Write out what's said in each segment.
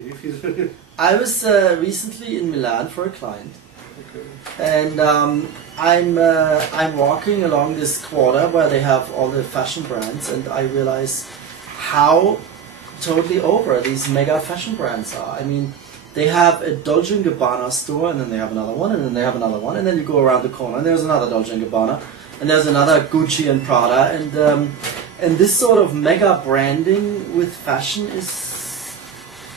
I was recently in Milan for a client, Okay. and I'm walking along this quarter where they have all the fashion brands, and I realize how totally over these mega fashion brands are. I mean, they have a Dolce & Gabbana store, and then they have another one, and then they have another one, and then you go around the corner, and there's another Dolce & Gabbana, and there's another Gucci and Prada, and this sort of mega branding with fashion is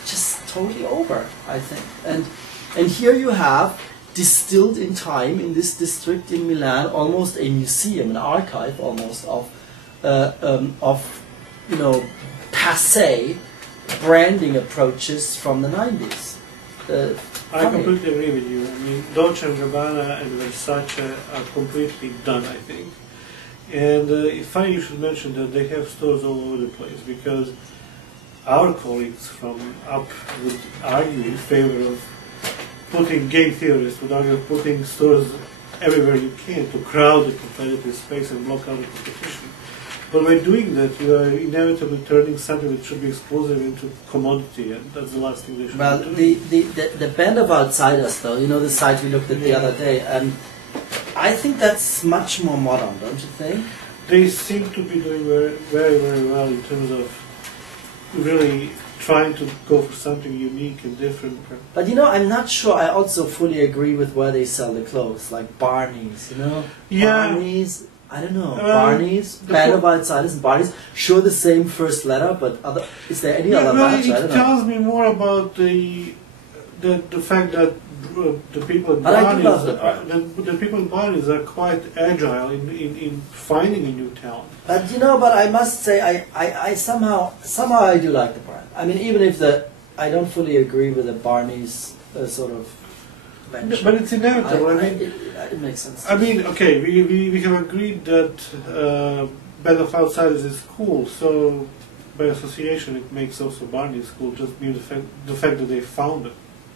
just totally over, I think. And here you have, distilled in time in this district in Milan, almost a museum, an archive almost of you know, passé branding approaches from the 90s. I completely agree with you. I mean, Dolce & Gabbana and Versace are completely done, I think. And it's funny you should mention that they have stores all over the place, because our colleagues from up would argue in favor of putting, game theorists would argue putting stores everywhere you can to crowd the competitive space and block out the competition. But by doing that, you are inevitably turning something that should be exclusive into commodity, and that's the last thing they should do. The band of outsiders, though, you know, the site we looked at the other day, I think that's much more modern, don't you think? They seem to be doing very, very well in terms of really trying to go for something unique and different. But you know, I'm not sure I also fully agree with where they sell the clothes, like Barney's, you know? Yeah. Barney's, I don't know, Barney's, Band of Outsiders and Barney's, sure the same first letter, but is there any other match? I don't know. It tells me more about the fact that the people in Barney's are quite agile in finding a new talent. But you know, but I must say, I somehow I do like the brand. I mean, even if I don't fully agree with the Barney's sort of venture. But it's inevitable. It makes sense. I mean, okay, we have agreed that Band of Outsiders is cool, so by association it makes also Barney's cool, just the fact that they found it.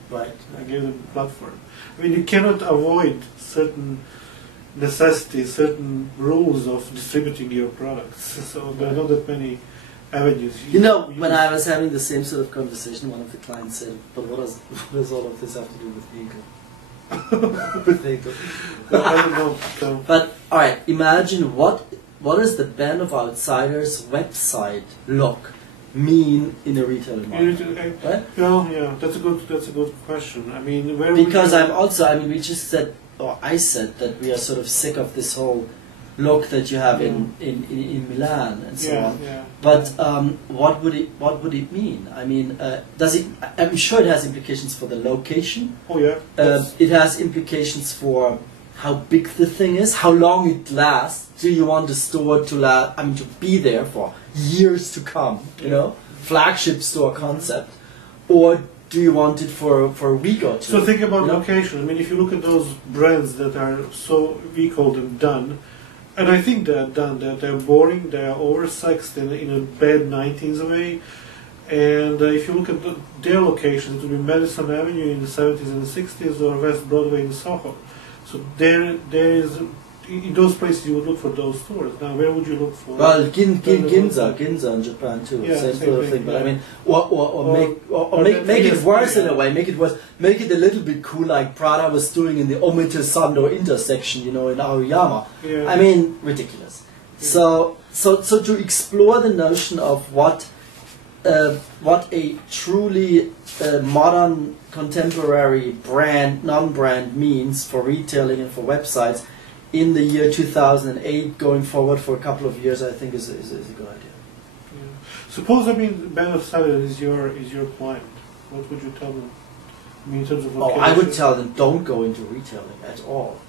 Right. I gave them a platform. I mean, you cannot avoid certain necessities, certain rules of distributing your products. So there are not that many avenues. You know, when I was having the same sort of conversation, one of the clients said, "But what does all of this have to do with vehicle?" With vehicle. I don't know. So. But all right, imagine what does the Band of Outsiders website look mean in a retail environment? Right? Yeah, that's a good question. I mean, because we just said, or I said that we are sort of sick of this whole look that you have in Milan and so on. Yeah. But what would it mean? I mean, I'm sure it has implications for the location. Oh yeah. It has implications for how big the thing is, how long it lasts. Do you want the store to be there for years to come? You know, flagship store concept, or do you want it for a week or two? So think about location. I mean, if you look at those brands that are so, we call them done, and I think they're done. They're boring. They are oversized in a bad 90s way. And if you look at their locations, it would be Madison Avenue in the 70s and the 60s, or West Broadway in Soho. So there is, in those places you would look for those stores. Now, where would you look for? Well, Ginza in Japan too, same sort of thing. But I mean, or make it worse in a way. Make it worse. Make it a little bit cool, like Prada was doing in the Omotesando intersection, you know, in Aoyama. Yeah. I mean, ridiculous. Yeah. So to explore the notion of what a truly modern, contemporary brand, non-brand means for retailing and for websites in the year 2008, going forward for a couple of years, I think is a good idea. Yeah. Suppose, I mean, Band of Outsiders is your client. What would you tell them? I mean, in terms of location? I would tell them, don't go into retailing at all.